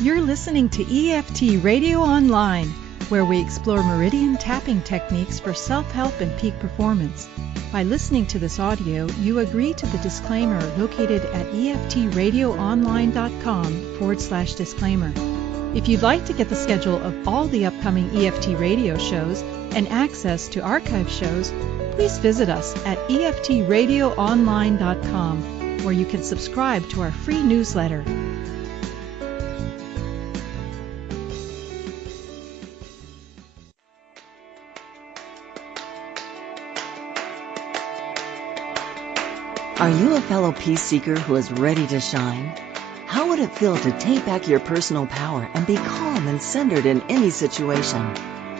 You're listening to EFT Radio Online, where we explore meridian tapping techniques for self-help and peak performance. By listening to this audio, you agree to the disclaimer located at eftradioonline.com/disclaimer. If you'd like to get the schedule of all the upcoming EFT radio shows and access to archive shows, please visit us at eftradioonline.com, where you can subscribe to our free newsletter. Are you a fellow peace seeker who is ready to shine? How would it feel to take back your personal power and be calm and centered in any situation?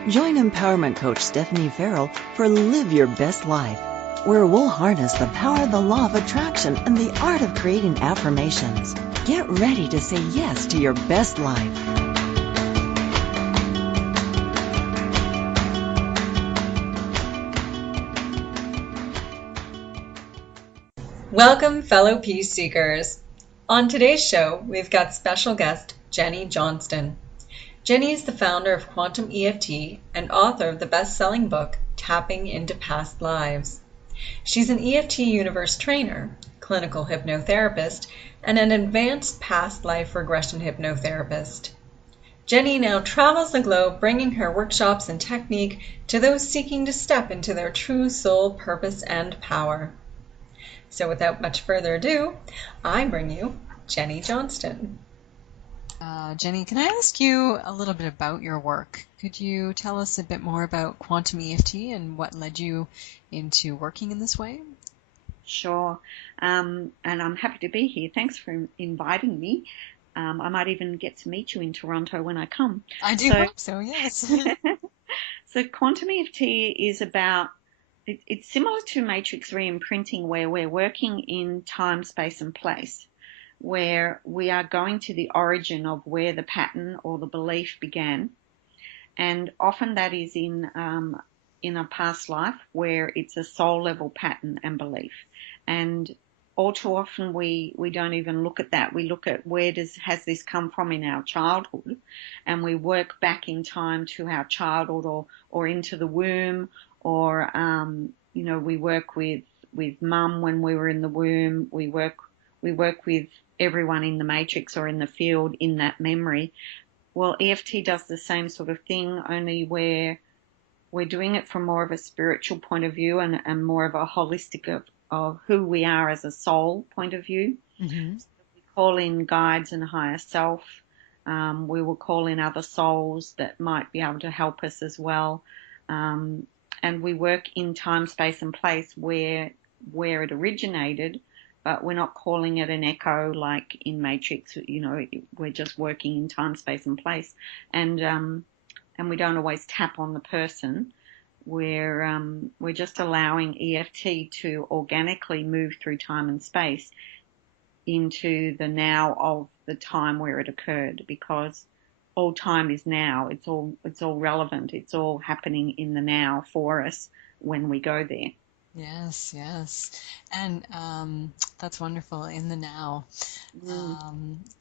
Join Empowerment Coach Stephenie Farrell for Live Your Best Life, where we'll harness the power of the law of attraction and the art of creating affirmations. Get ready to say yes to your best life. Welcome, fellow peace seekers. On today's show, we've got special guest Jenny Johnston. Jenny is the founder of Quantum EFT and author of the best-selling book, Tapping into Past Lives. She's an EFT Universe trainer, clinical hypnotherapist, and an advanced past life regression hypnotherapist. Jenny now travels the globe bringing her workshops and technique to those seeking to step into their true soul purpose and power. So without much further ado, I bring you Jenny Johnston. Jenny, can I ask you a little bit about your work? Could you tell us a bit more about Quantum EFT and what led you into working in this way? Sure, and I'm happy to be here. Thanks for inviting me. I might even get to meet you in Toronto when I come. I do hope so, yes. So Quantum EFT is about, it's similar to matrix re-imprinting, where we're working in time, space and place, where we are going to the origin of where the pattern or the belief began. And often that is in a past life where it's a soul level pattern and belief. And all too often we don't even look at that. We look at has this come from in our childhood, and we work back in time to our childhood or into the womb, or we work with mum when we were in the womb. We work with everyone in the matrix or in the field in that memory. Well, EFT does the same sort of thing, only where we're doing it from more of a spiritual point of view and more of a holistic of who we are as a soul point of view. Mm-hmm. So we call in guides and higher self. We will call in other souls that might be able to help us as well. And we work in time, space and place where it originated, but we're not calling it an echo like in Matrix. We're just working in time, space and place. And we don't always tap on the person. We're just allowing EFT to organically move through time and space into the now of the time where it occurred, because all time is now. It's all relevant. It's all happening in the now for us when we go there. Yes. And that's wonderful, in the now.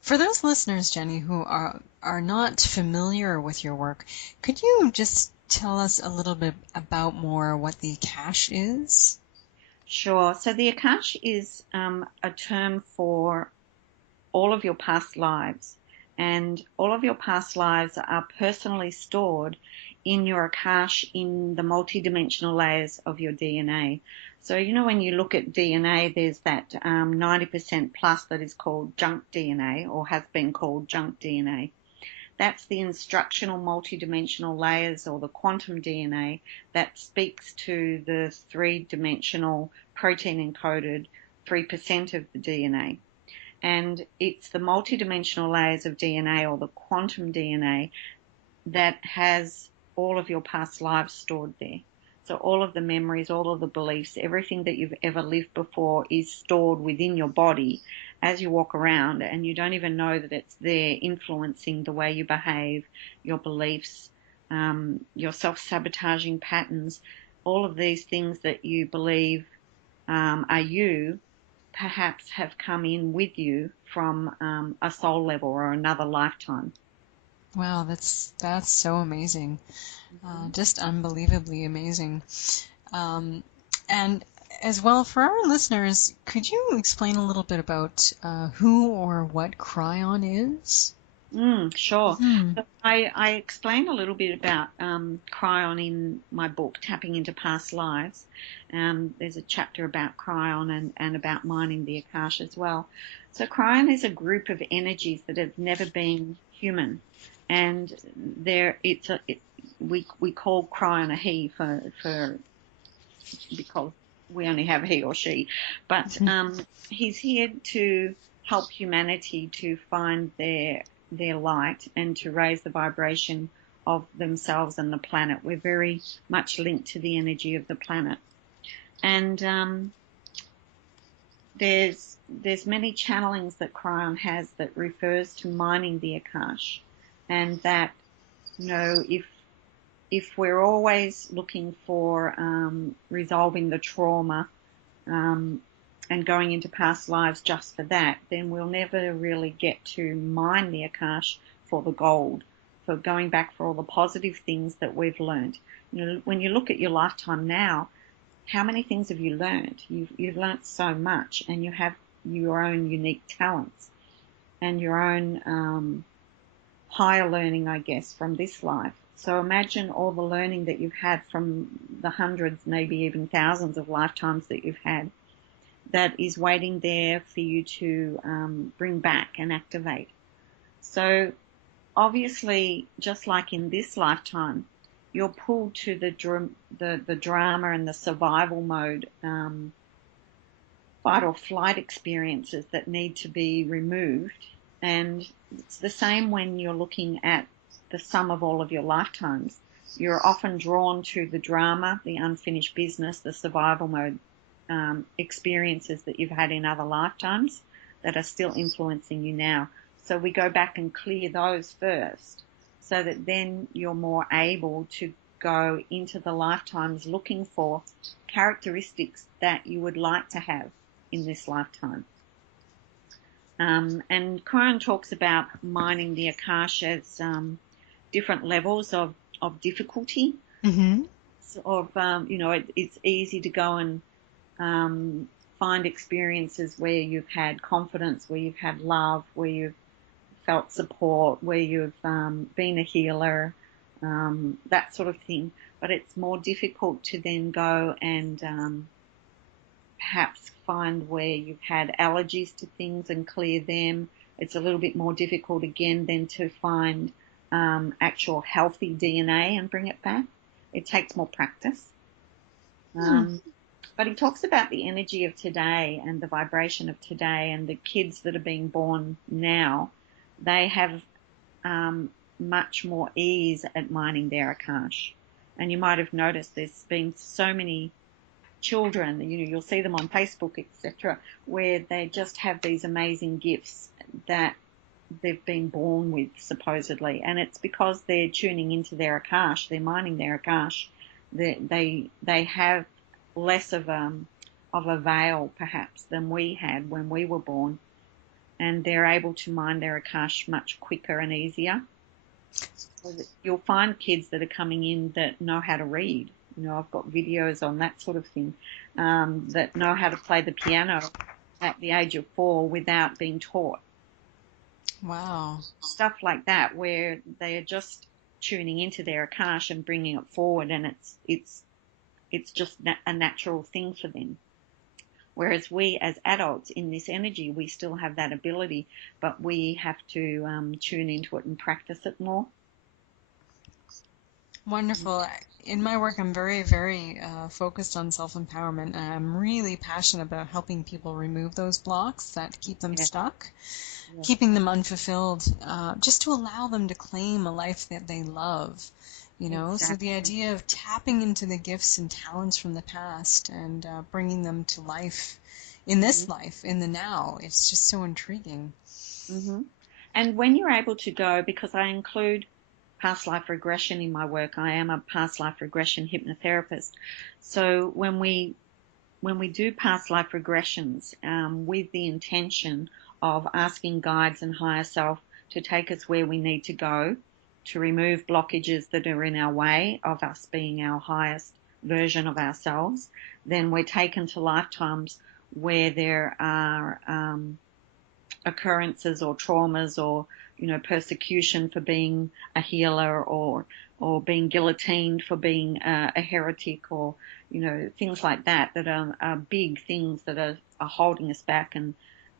For those listeners, Jenny, who are not familiar with your work, could you just tell us a little bit about more what the Akash is? Sure. So the Akash is a term for all of your past lives. And all of your past lives are personally stored in your Akash, in the multidimensional layers of your DNA. So, when you look at DNA, there's that 90% plus that is called junk DNA, or has been called junk DNA. That's the instructional multidimensional layers, or the quantum DNA, that speaks to the three-dimensional protein encoded 3% of the DNA. And it's the multidimensional layers of DNA, or the quantum DNA, that has all of your past lives stored there. So all of the memories, all of the beliefs, everything that you've ever lived before is stored within your body as you walk around, and you don't even know that it's there, influencing the way you behave, your beliefs, your self-sabotaging patterns. All of these things that you believe are you perhaps have come in with you from a soul level or another lifetime. Wow, that's so amazing. Just unbelievably amazing. And as well, for our listeners, could you explain a little bit about who or what Cryon is? Sure. Hmm. So I explain a little bit about Cryon in my book, Tapping into Past Lives. There's a chapter about Cryon and about mining the Akash as well. So Cryon is a group of energies that have never been human, and we call Cryon a he because we only have he or she, but he's here to help humanity to find their light and to raise the vibration of themselves and the planet. We're very much linked to the energy of the planet, and there's many channelings that Cryon has that refers to mining the Akash, and that, you know, if we're always looking for resolving the trauma and going into past lives just for that, then we'll never really get to mine the Akash for the gold, for going back for all the positive things that we've learned. You know, when you look at your lifetime now, how many things have you learned? You've learned so much, and you have your own unique talents and your own higher learning, I guess, from this life. So imagine all the learning that you've had from the hundreds, maybe even thousands of lifetimes that you've had, that is waiting there for you to bring back and activate. So obviously, just like in this lifetime, you're pulled to the drama and the survival mode, fight or flight experiences that need to be removed. And it's the same when you're looking at the sum of all of your lifetimes. You're often drawn to the drama, the unfinished business, the survival mode experiences that you've had in other lifetimes that are still influencing you now. So we go back and clear those first, so that then you're more able to go into the lifetimes looking for characteristics that you would like to have in this lifetime. And Cryon talks about mining the Akash as different levels of difficulty. Mm-hmm. It's easy to go and find experiences where you've had confidence, where you've had love, where you've felt support, where you've been a healer, that sort of thing. But it's more difficult to then go and perhaps find where you've had allergies to things and clear them. It's a little bit more difficult again than to find actual healthy DNA and bring it back. It takes more practice. But he talks about the energy of today and the vibration of today, and the kids that are being born now, they have much more ease at mining their Akash. And you might have noticed there's been so many children, you'll see them on Facebook, etc., where they just have these amazing gifts that they've been born with, supposedly. And it's because they're tuning into their Akash, they're mining their Akash, they have less of a veil, perhaps, than we had when we were born. And they're able to mine their Akash much quicker and easier. So you'll find kids that are coming in that know how to read. I've got videos on that sort of thing, that know how to play the piano at the age of 4 without being taught. Wow. Stuff like that, where they are just tuning into their Akash and bringing it forward, and it's just a natural thing for them. Whereas we as adults in this energy, we still have that ability, but we have to tune into it and practice it more. Wonderful. In my work, I'm very, very focused on self-empowerment, and I'm really passionate about helping people remove those blocks that keep them stuck, keeping them unfulfilled, just to allow them to claim a life that they love. Exactly. So the idea of tapping into the gifts and talents from the past and bringing them to life in this life, in the now, it's just so intriguing. Mm-hmm. And when you're able to go, because I include past life regression in my work, I am a past life regression hypnotherapist. So when we when we do past life regressions, with the intention of asking guides and higher self to take us where we need to go, to remove blockages that are in our way of us being our highest version of ourselves, then we're taken to lifetimes where there are occurrences or traumas or, persecution for being a healer, or being guillotined for being a heretic, or, things like that are big things that are holding us back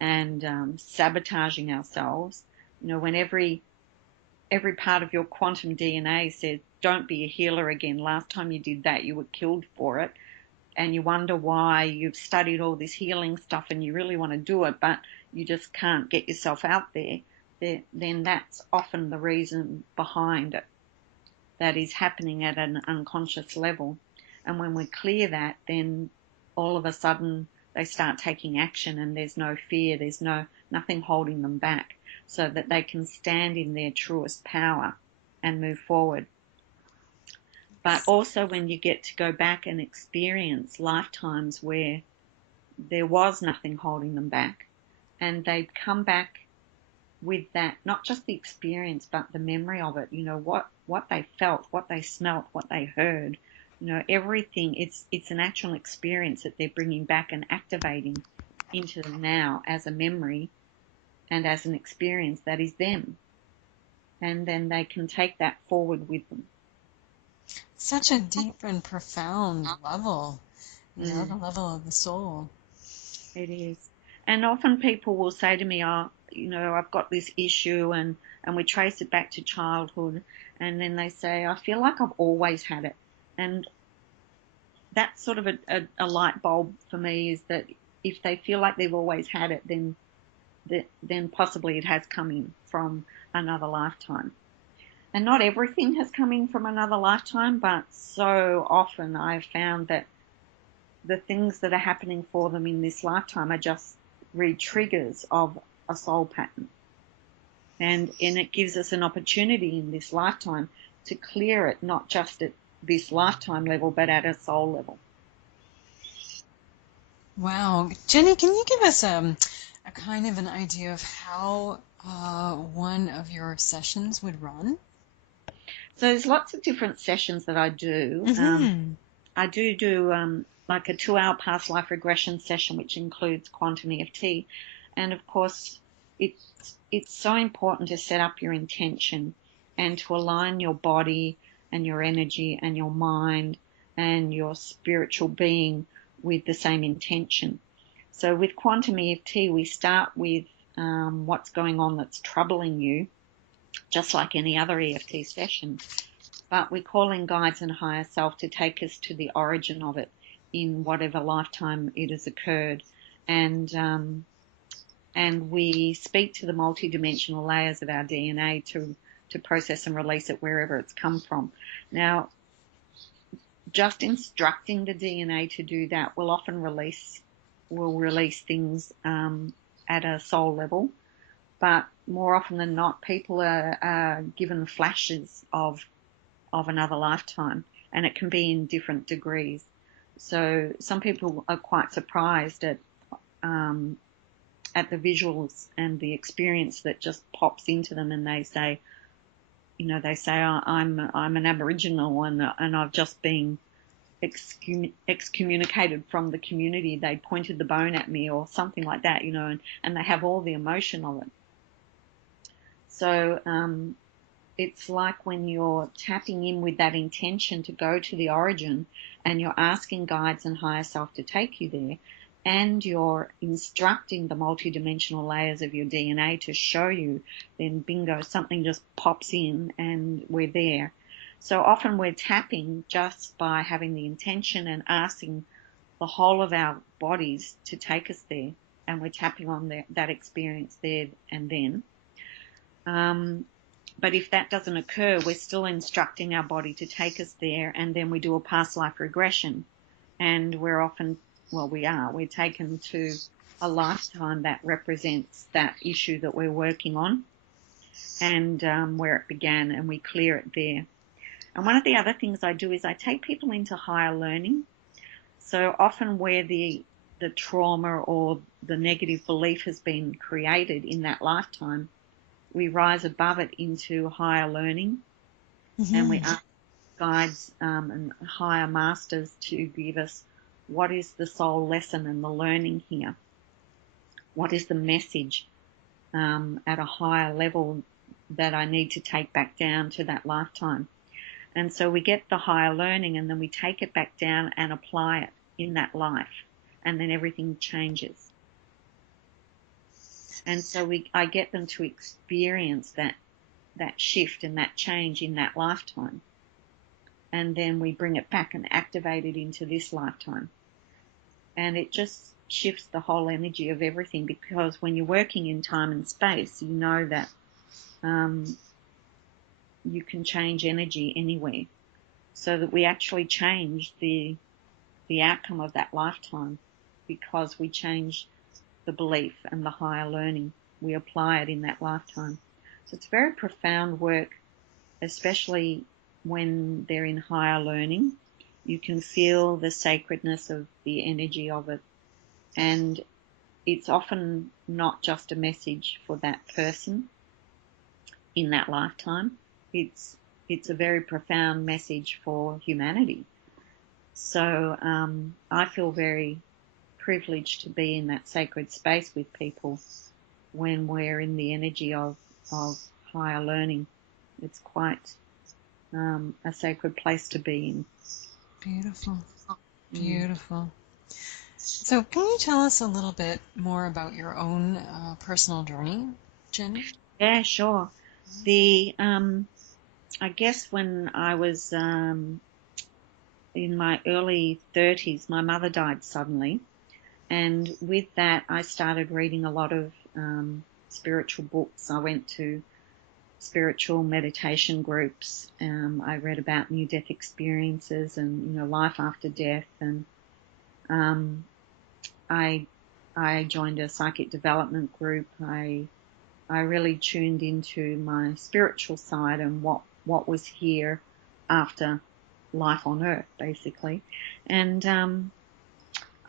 and sabotaging ourselves. When every part of your quantum DNA says, don't be a healer again. Last time you did that, you were killed for it. And you wonder why you've studied all this healing stuff and you really want to do it, but you just can't get yourself out there, then that's often the reason behind it that is happening at an unconscious level. And when we clear that, then all of a sudden they start taking action, and there's no fear, there's nothing holding them back, so that they can stand in their truest power and move forward. But also when you get to go back and experience lifetimes where there was nothing holding them back, and they come back with that, not just the experience, but the memory of it, what they felt, what they smelt, what they heard, everything. It's an actual experience that they're bringing back and activating into the now as a memory and as an experience that is them. And then they can take that forward with them. Such a deep and profound level, the level of the soul. It is. And often people will say to me, I've got this issue, and we trace it back to childhood, and then they say, I feel like I've always had it. And that's sort of a light bulb for me, is that if they feel like they've always had it, then possibly it has come in from another lifetime. And not everything has come in from another lifetime, but so often I've found that the things that are happening for them in this lifetime are just re-triggers of a soul pattern. And it gives us an opportunity in this lifetime to clear it, not just at this lifetime level, but at a soul level. Wow. Jenny, can you give us a kind of an idea of how one of your sessions would run? So there's lots of different sessions that I do. I do like a 2-hour past life regression session, which includes quantum EFT. And of course, it's so important to set up your intention and to align your body and your energy and your mind and your spiritual being with the same intention. So with quantum EFT, we start with what's going on that's troubling you, just like any other EFT session. But we call in guides and higher self to take us to the origin of it in whatever lifetime it has occurred. And we speak to the multidimensional layers of our DNA to process and release it wherever it's come from. Now, just instructing the DNA to do that will often release things at a soul level, but more often than not, people are given flashes of another lifetime, and it can be in different degrees. So some people are quite surprised at the visuals and the experience that just pops into them, and they say, oh, I'm an Aboriginal and I've just been excommunicated from the community. They pointed the bone at me or something like that, and they have all the emotion of it. So it's like when you're tapping in with that intention to go to the origin, and you're asking guides and higher self to take you there, and you're instructing the multidimensional layers of your DNA to show you, then bingo, something just pops in and we're there. So often we're tapping just by having the intention and asking the whole of our bodies to take us there, and we're tapping on that experience there and then. But if that doesn't occur, we're still instructing our body to take us there, and then we do a past life regression, and we're taken to a lifetime that represents that issue that we're working on, and where it began, and we clear it there. And one of the other things I do is I take people into higher learning. So often where the trauma or the negative belief has been created in that lifetime, we rise above it into higher learning, and we ask guides and higher masters to give us what is the soul lesson and the learning here. What is the message at a higher level that I need to take back down to that lifetime? And so we get the higher learning, and then we take it back down and apply it in that life, and then everything changes. And so I get them to experience that shift and that change in that lifetime. And then we bring it back and activate it into this lifetime. And it just shifts the whole energy of everything, because when you're working in time and space, you know that you can change energy anywhere, so that we actually change the outcome of that lifetime, because we change the belief and the higher learning. We apply it in that lifetime. So it's very profound work, especially when they're in higher learning. You can feel the sacredness of the energy of it. And it's often not just a message for that person in that lifetime. It's a very profound message for humanity. So I feel very privileged to be in that sacred space with people when we're in the energy of higher learning. It's quite a sacred place to be in. Beautiful. Beautiful. So can you tell us a little bit more about your own personal journey, Jenny? Yeah, sure. I guess when I was in my early 30s, my mother died suddenly. And with that, I started reading a lot of spiritual books. I went to spiritual meditation groups. I read about near-death experiences and, life after death. And I joined a psychic development group. I really tuned into my spiritual side and what was here after life on Earth, basically. And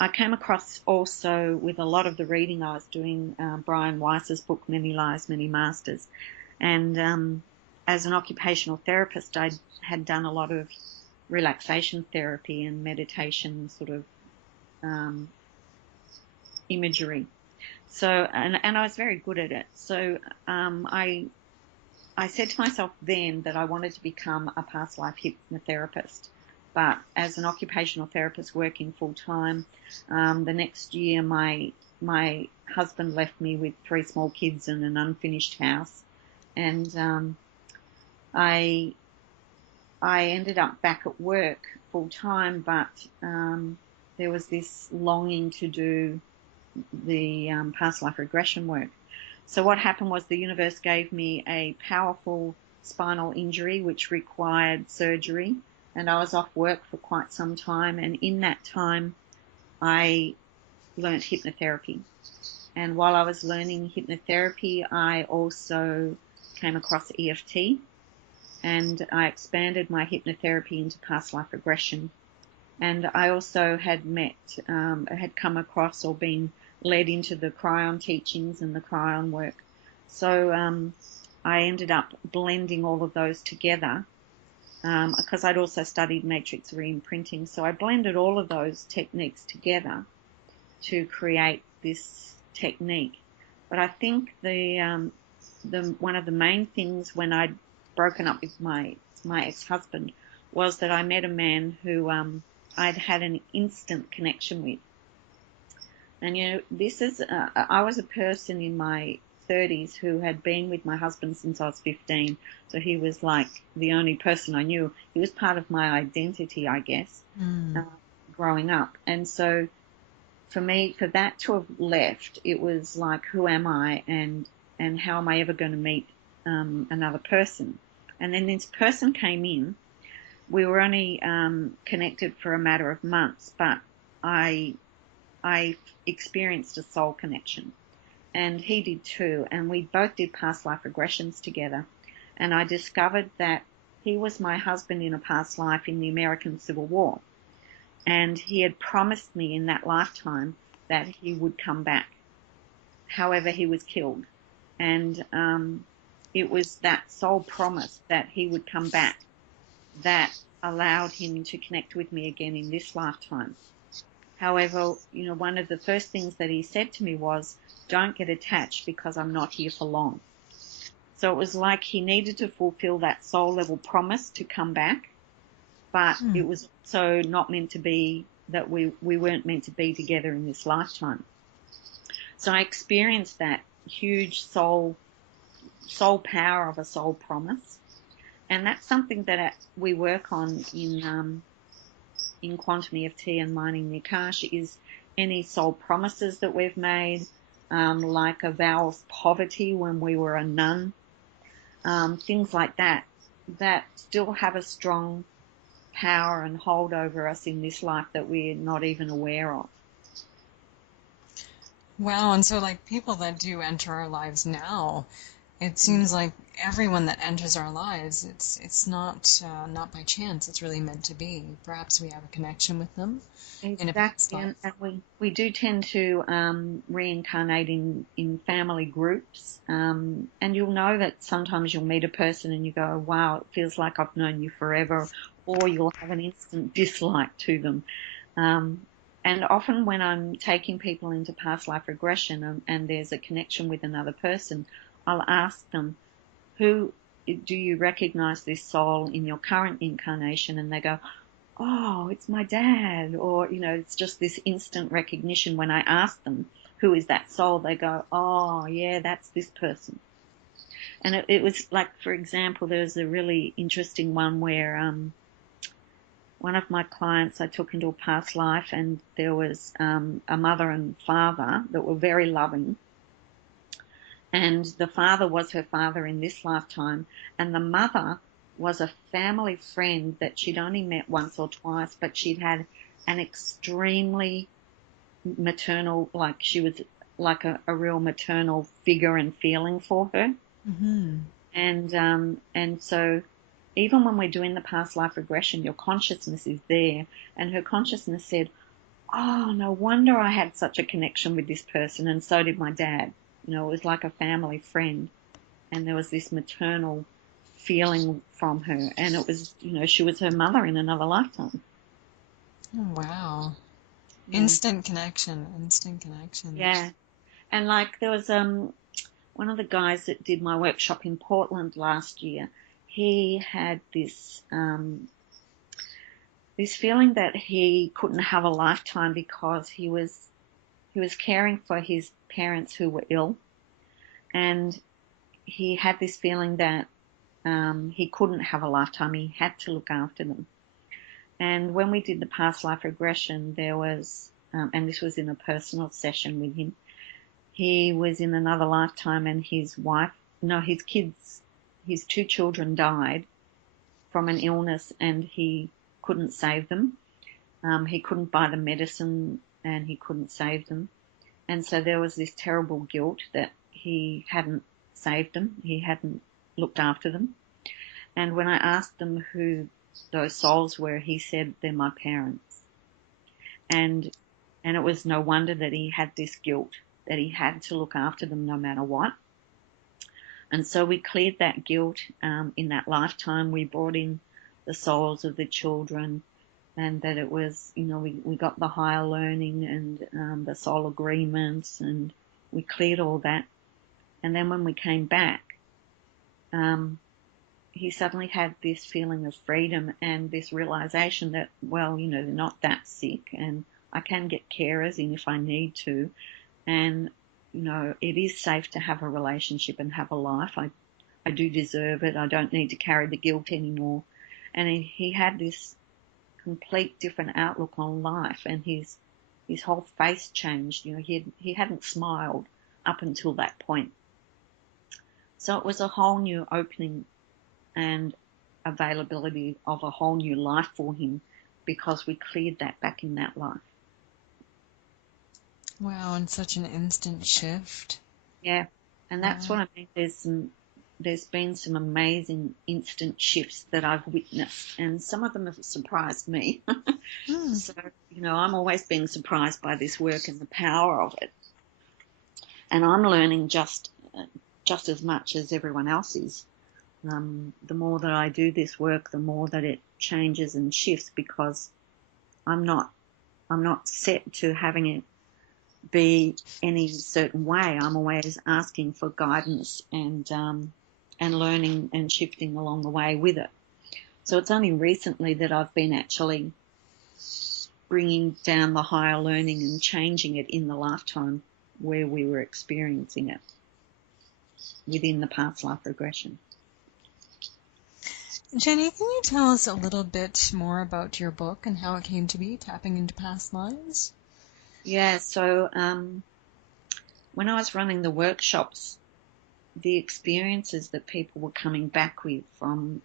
I came across also, with a lot of the reading I was doing, Brian Weiss's book, Many Lives, Many Masters. And as an occupational therapist, I had done a lot of relaxation therapy and meditation sort of imagery. So, and I was very good at it. So I said to myself then that I wanted to become a past life hypnotherapist. But as an occupational therapist working full time, the next year my husband left me with 3 small kids and an unfinished house, and I ended up back at work full time. But there was this longing to do the past life regression work. So what happened was the universe gave me a powerful spinal injury which required surgery. And I was off work for quite some time, and in that time I learnt hypnotherapy. And while I was learning hypnotherapy, I also came across EFT, and I expanded my hypnotherapy into past life regression. And I also had come across or been led into the Cryon teachings and the Cryon work. So I ended up blending all of those together, because I'd also studied matrix re-imprinting. So I blended all of those techniques together to create this technique. But I think the one of the main things when I'd broken up with my ex-husband was that I met a man who I'd had an instant connection with. And I was a person in my 30s who had been with my husband since I was 15. So he was like the only person I knew. He was part of my identity, I guess, growing up. And so for me, for that to have left, it was like, who am I and how am I ever going to meet another person? And then this person came in. We were only connected for a matter of months, but I experienced a soul connection. And he did too, and we both did past life regressions together. And I discovered that he was my husband in a past life in the American Civil War. And he had promised me in that lifetime that he would come back. However, he was killed. And it was that soul promise that he would come back that allowed him to connect with me again in this lifetime. However, one of the first things that he said to me was, don't get attached because I'm not here for long. So it was like he needed to fulfill that soul level promise to come back, but it was also not meant to be that we weren't meant to be together in this lifetime. So I experienced that huge soul power of a soul promise. And that's something that we work on in Quantum EFT and Mining the Akash, is any soul promises that we've made, like a vow of poverty when we were a nun, things like that still have a strong power and hold over us in this life that we're not even aware of. Wow, and so like people that do enter our lives now, it seems like everyone that enters our lives, it's not by chance. It's really meant to be. Perhaps we have a connection with them in a past life. And we do tend to reincarnate in family groups, and you'll know that sometimes you'll meet a person and you go, wow, it feels like I've known you forever, or you'll have an instant dislike to them. And often when I'm taking people into past life regression and there's a connection with another person, I'll ask them, who do you recognize this soul in your current incarnation? And they go, oh, it's my dad. Or, it's just this instant recognition. When I ask them, who is that soul? They go, oh, yeah, that's this person. And it was like, for example, there was a really interesting one where one of my clients I took into a past life, and there was a mother and father that were very loving. And the father was her father in this lifetime, and the mother was a family friend that she'd only met once or twice, but she'd had an extremely maternal, like she was like a real maternal figure and feeling for her. Mm-hmm. And so even when we're doing the past life regression, your consciousness is there, and her consciousness said, oh, no wonder I had such a connection with this person, and so did my dad. It was like a family friend, and there was this maternal feeling from her, and it was, she was her mother in another lifetime. Oh, wow. Yeah. Instant connection. Yeah. And like there was one of the guys that did my workshop in Portland last year, he had this feeling that he couldn't have a lifetime because he was caring for his parents who were ill, and he had this feeling that he couldn't have a lifetime. He had to look after them. And when we did the past life regression, there was, and this was in a personal session with him, he was in another lifetime, and his two children died from an illness, and he couldn't save them. He couldn't buy the medicine, and he couldn't save them. And so there was this terrible guilt that he hadn't saved them. He hadn't looked after them. And when I asked them who those souls were, he said, they're my parents. And it was no wonder that he had this guilt, that he had to look after them no matter what. And so we cleared that guilt in that lifetime. We brought in the souls of the children, and that it was, we got the higher learning and the soul agreements, and we cleared all that. And then when we came back, he suddenly had this feeling of freedom and this realization that, well, they're not that sick, and I can get carers in if I need to. And, it is safe to have a relationship and have a life. I do deserve it. I don't need to carry the guilt anymore. And he had this complete different outlook on life, and his whole face changed. He hadn't smiled up until that point. So it was a whole new opening and availability of a whole new life for him, because we cleared that back in that life. Wow, and such an instant shift. Yeah, and that's what I mean. There's some there's been some amazing instant shifts that I've witnessed, and some of them have surprised me. So, I'm always being surprised by this work and the power of it. And I'm learning just as much as everyone else is. The more that I do this work, the more that it changes and shifts, because I'm not set to having it be any certain way. I'm always asking for guidance and learning and shifting along the way with it. So it's only recently that I've been actually bringing down the higher learning and changing it in the lifetime where we were experiencing it within the past life regression. Jenny, can you tell us a little bit more about your book and how it came to be, Tapping into Past Lives? Yeah, so when I was running the workshops, the experiences that people were coming back with from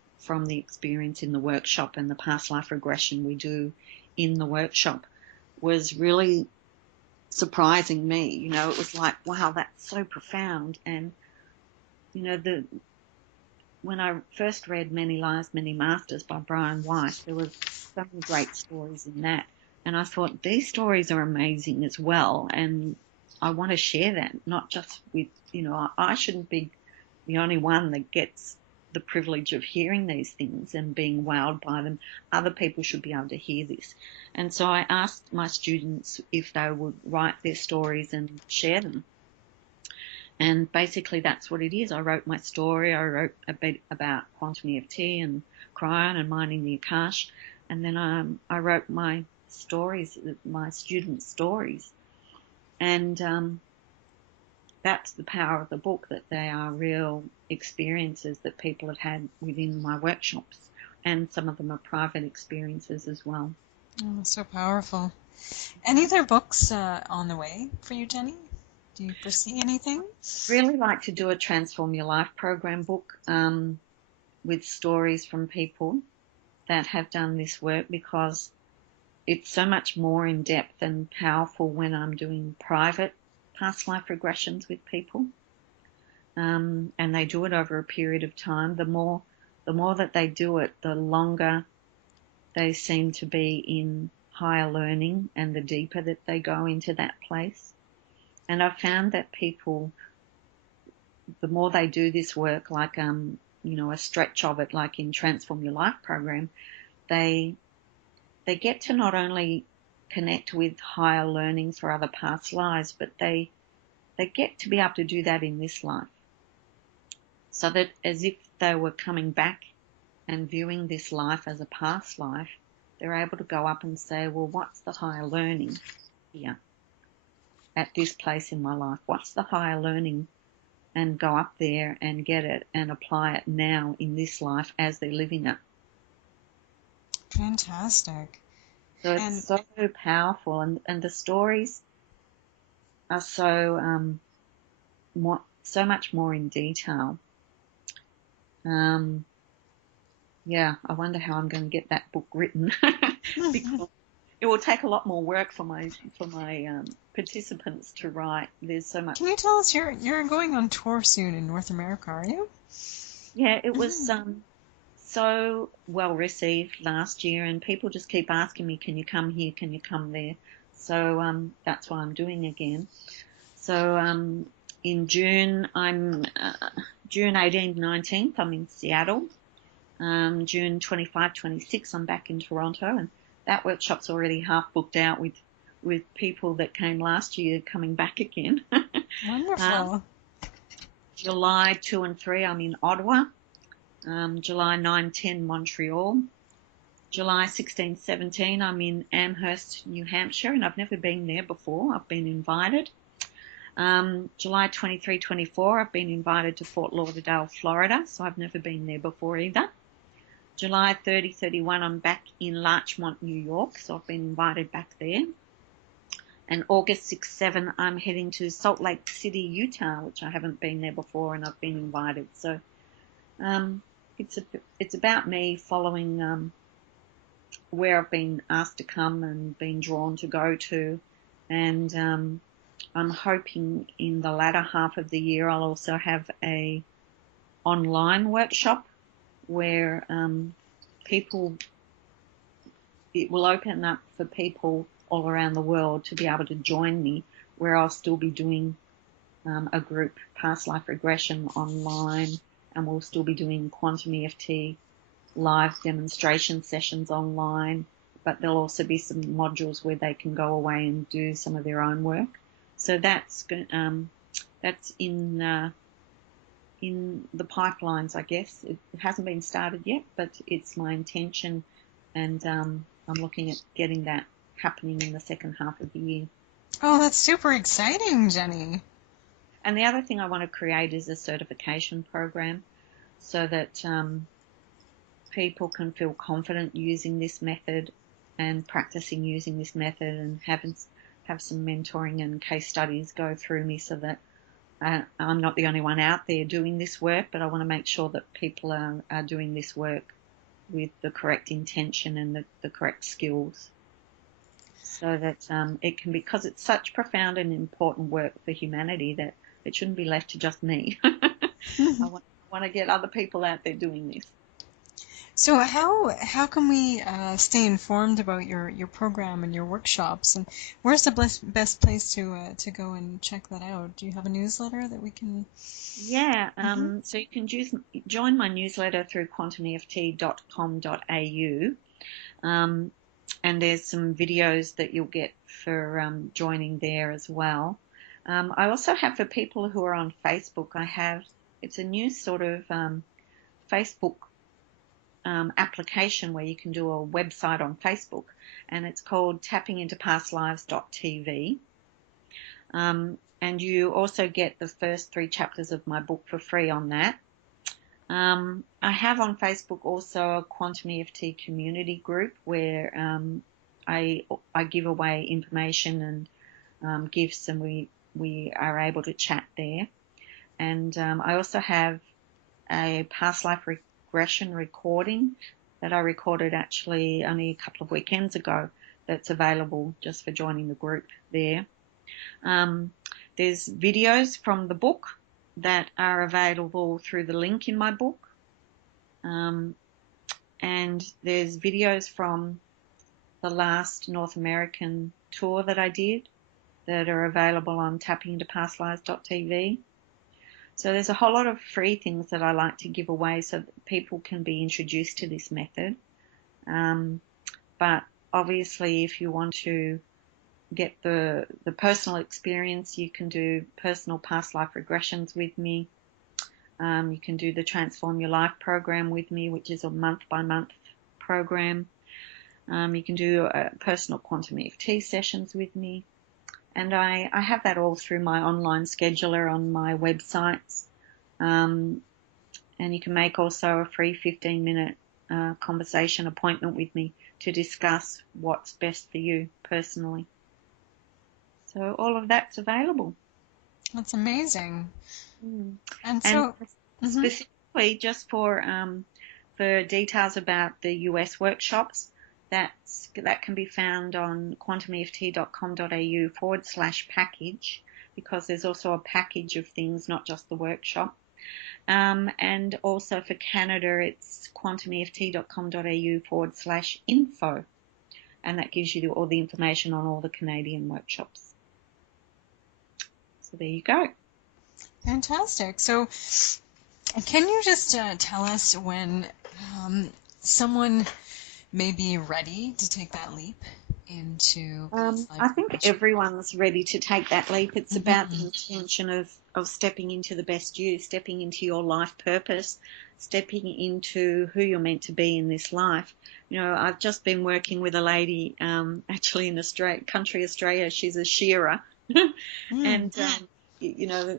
the experience in the workshop and the past life regression we do in the workshop was really surprising me. It was like, wow, that's so profound. And, when I first read Many Lives, Many Masters by Brian Weiss, there was so many great stories in that. And I thought, these stories are amazing as well. And I want to share that, not just with, I shouldn't be the only one that gets the privilege of hearing these things and being wowed by them. Other people should be able to hear this. And so I asked my students if they would write their stories and share them. And basically that's what it is. I wrote my story. I wrote a bit about quantum EFT and cryon and mining the Akash. And then I wrote my stories, my students' stories. And that's the power of the book, that they are real experiences that people have had within my workshops, and some of them are private experiences as well. Oh, so powerful. Any other books on the way for you, Jenny? Do you foresee anything? I'd really like to do a Transform Your Life program book with stories from people that have done this work, because it's so much more in depth and powerful when I'm doing private past life regressions with people, and they do it over a period of time. The more that they do it, the longer they seem to be in higher learning, and the deeper that they go into that place. And I've found that people, the more they do this work, like a stretch of it, like in Transform Your Life program, they get to not only connect with higher learning for other past lives, but they get to be able to do that in this life. So that as if they were coming back and viewing this life as a past life, they're able to go up and say, well, what's the higher learning here at this place in my life? What's the higher learning? And go up there and get it and apply it now in this life as they're living it. Fantastic. So it's so powerful, and the stories are so much more in detail. Yeah, I wonder how I'm going to get that book written because it will take a lot more work for my participants to write. There's so much. Can you tell us, you're going on tour soon in North America, are you? Yeah, it was so well received last year, and people just keep asking me, can you come here, can you come there? So that's what I'm doing again. So in June, I'm June 18th, 19th, I'm in Seattle. June 25, 26, I'm back in Toronto, and that workshop's already half booked out with people that came last year coming back again. Wonderful. July 2 and 3, I'm in Ottawa. July 9, 10, Montreal. July 16, 17, I'm in Amherst, New Hampshire, and I've never been there before. I've been invited. July 23, 24, I've been invited to Fort Lauderdale, Florida, so I've never been there before either. July 30, 31, I'm back in Larchmont, New York, so I've been invited back there. And August 6, 7, I'm heading to Salt Lake City, Utah, which I haven't been there before, and I've been invited. So it's about me following where I've been asked to come and been drawn to go to. And I'm hoping in the latter half of the year I'll also have a online workshop where it will open up for people all around the world to be able to join me, where I'll still be doing a group past life regression online, and we'll still be doing quantum EFT live demonstration sessions online, but there'll also be some modules where they can go away and do some of their own work. So that's in the pipelines, I guess. It hasn't been started yet, but it's my intention, and I'm looking at getting that happening in the second half of the year. Oh, that's super exciting, Jenny. And the other thing I want to create is a certification program so that people can feel confident using this method and practicing using this method, and have some mentoring and case studies go through me, so that I'm not the only one out there doing this work, but I want to make sure that people are doing this work with the correct intention and the correct skills, so that it can, because it's such profound and important work for humanity, that it shouldn't be left to just me. I want to get other people out there doing this. So how can we stay informed about your program and your workshops, and where's the best place to go and check that out? Do you have a newsletter that we can? Yeah, so you can join my newsletter through quantumeft.com.au, and there's some videos that you'll get for joining there as well. I also have, for people who are on Facebook, it's a new sort of Facebook application where you can do a website on Facebook, and it's called tappingintopastlives.tv. And you also get the first 3 chapters of my book for free on that. I have on Facebook also a Quantum EFT community group where I give away information and gifts, and we are able to chat there. And I also have a past life regression recording that I recorded actually only a couple of weekends ago, that's available just for joining the group there. There's videos from the book that are available through the link in my book. And there's videos from the last North American tour that I did that are available on tappingintopastlives.tv. So there's a whole lot of free things that I like to give away so that people can be introduced to this method. But obviously, if you want to get the personal experience, you can do personal past life regressions with me. You can do the Transform Your Life program with me, which is a month-by-month program. You can do personal quantum EFT sessions with me. And I have that all through my online scheduler on my websites. And you can make also a free 15-minute conversation appointment with me to discuss what's best for you personally. So all of that's available. That's amazing. And specifically, just for details about the US workshops, that can be found on quantumeft.com.au/package, because there's also a package of things, not just the workshop. And also for Canada, it's quantumeft.com.au/info, and that gives you all the information on all the Canadian workshops. So there you go. Fantastic. So can you just tell us when someone may be ready to take that leap into life? I think everyone's ready to take that leap. It's about the intention of stepping into the best you, stepping into your life purpose, stepping into who you're meant to be in this life. You know, I've just been working with a lady, actually in Australia. She's a shearer, and you know,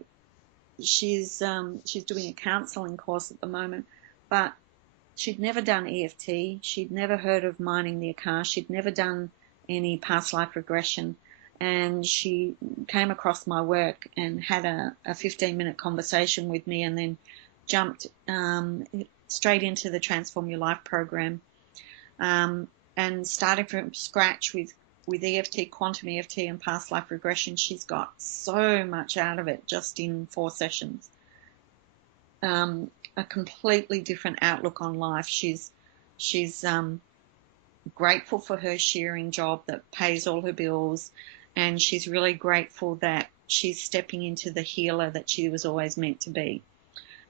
she's doing a counselling course at the moment, but she'd never done EFT. She'd never heard of mining the Akash. She'd never done any past life regression. And she came across my work and had a 15-minute conversation with me, and then jumped straight into the Transform Your Life program, and starting from scratch with EFT, quantum EFT and past life regression. She's got so much out of it just in 4 sessions. a completely different outlook on life. She's grateful for her shearing job that pays all her bills, and she's really grateful that she's stepping into the healer that she was always meant to be.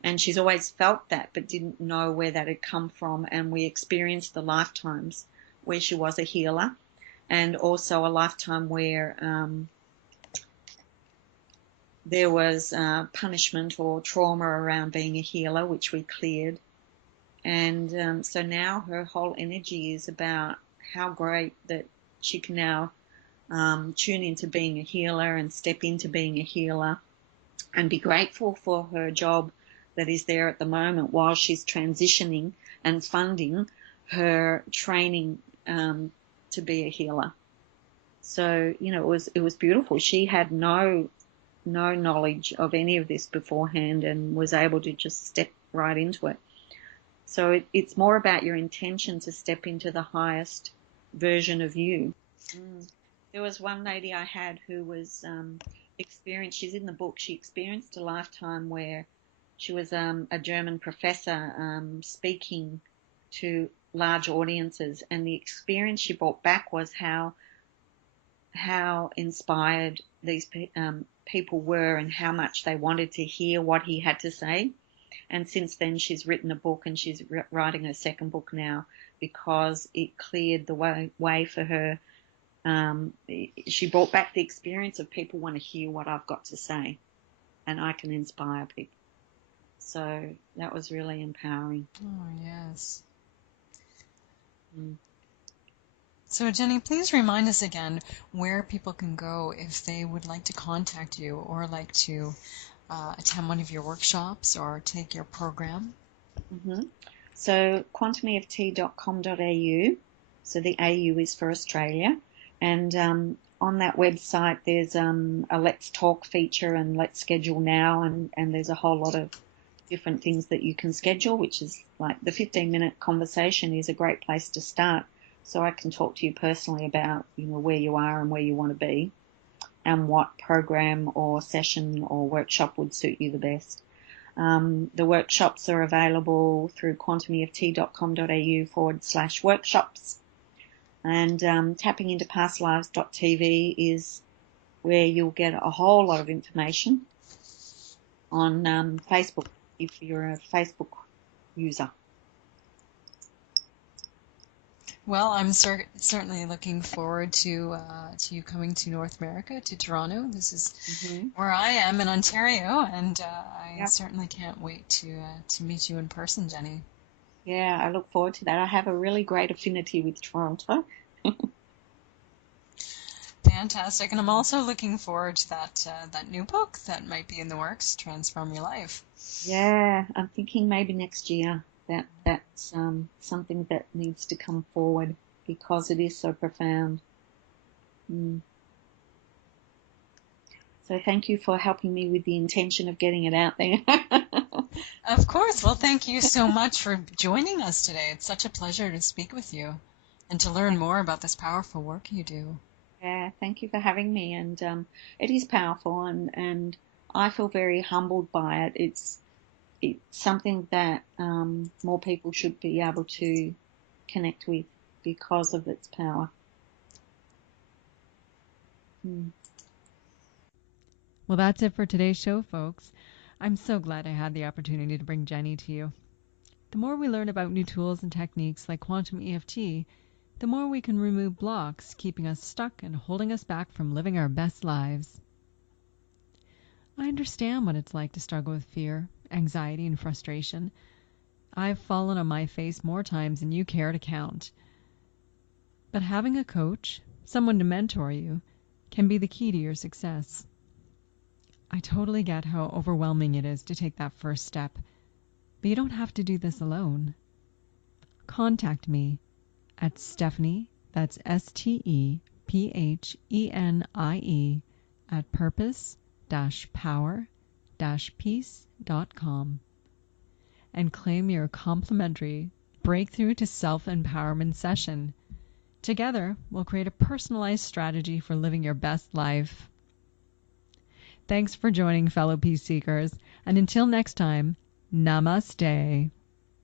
And she's always felt that, but didn't know where that had come from. And we experienced the lifetimes where she was a healer, and also a lifetime where there was punishment or trauma around being a healer, which we cleared. And so now her whole energy is about how great that she can now tune into being a healer and step into being a healer, and be grateful for her job that is there at the moment while she's transitioning and funding her training to be a healer. So, it was beautiful. She had no knowledge of any of this beforehand and was able to just step right into it. So it's more about your intention to step into the highest version of you. There was one lady I had who was she's in the book, she experienced a lifetime where she was a German professor speaking to large audiences, and the experience she brought back was how inspired these people were and how much they wanted to hear what he had to say. And since then she's written a book, and she's writing her second book now because it cleared the way for her. She brought back the experience of people want to hear what I've got to say, and I can inspire people. So that was really empowering. Oh, yes. So, Jenny, please remind us again where people can go if they would like to contact you or like to attend one of your workshops or take your program. So quantumeft.com.au, so the AU is for Australia, and on that website there's a Let's Talk feature and Let's Schedule Now, and there's a whole lot of different things that you can schedule, which is like the 15-minute conversation is a great place to start. So I can talk to you personally about, where you are and where you want to be and what program or session or workshop would suit you the best. The workshops are available through quantumeft.com.au/workshops. And tapping into pastlives.tv is where you'll get a whole lot of information on Facebook, if you're a Facebook user. Well, I'm certainly looking forward to you coming to North America, to Toronto. This is where I am in Ontario, and I certainly can't wait to meet you in person, Jenny. Yeah, I look forward to that. I have a really great affinity with Toronto. Fantastic, and I'm also looking forward to that new book that might be in the works, Transform Your Life. Yeah, I'm thinking maybe next year. That's something that needs to come forward because it is so profound. So thank you for helping me with the intention of getting it out there. Of course. Well, thank you so much for joining us today. It's such a pleasure to speak with you and to learn more about this powerful work you do. Yeah, thank you for having me. And it is powerful, and I feel very humbled by it. It's something that more people should be able to connect with because of its power. Well, that's it for today's show, folks. I'm so glad I had the opportunity to bring Jenny to you. The more we learn about new tools and techniques like quantum EFT, the more we can remove blocks keeping us stuck and holding us back from living our best lives. I understand what it's like to struggle with fear, anxiety, and frustration. I've fallen on my face more times than you care to count. But having a coach, someone to mentor you, can be the key to your success. I totally get how overwhelming it is to take that first step, but you don't have to do this alone. Contact me at Stephenie, that's Stephenie, at purpose-power-peace.com and claim your complimentary Breakthrough to Self-Empowerment session. Together, we'll create a personalized strategy for living your best life. Thanks for joining, fellow peace seekers, and until next time, Namaste.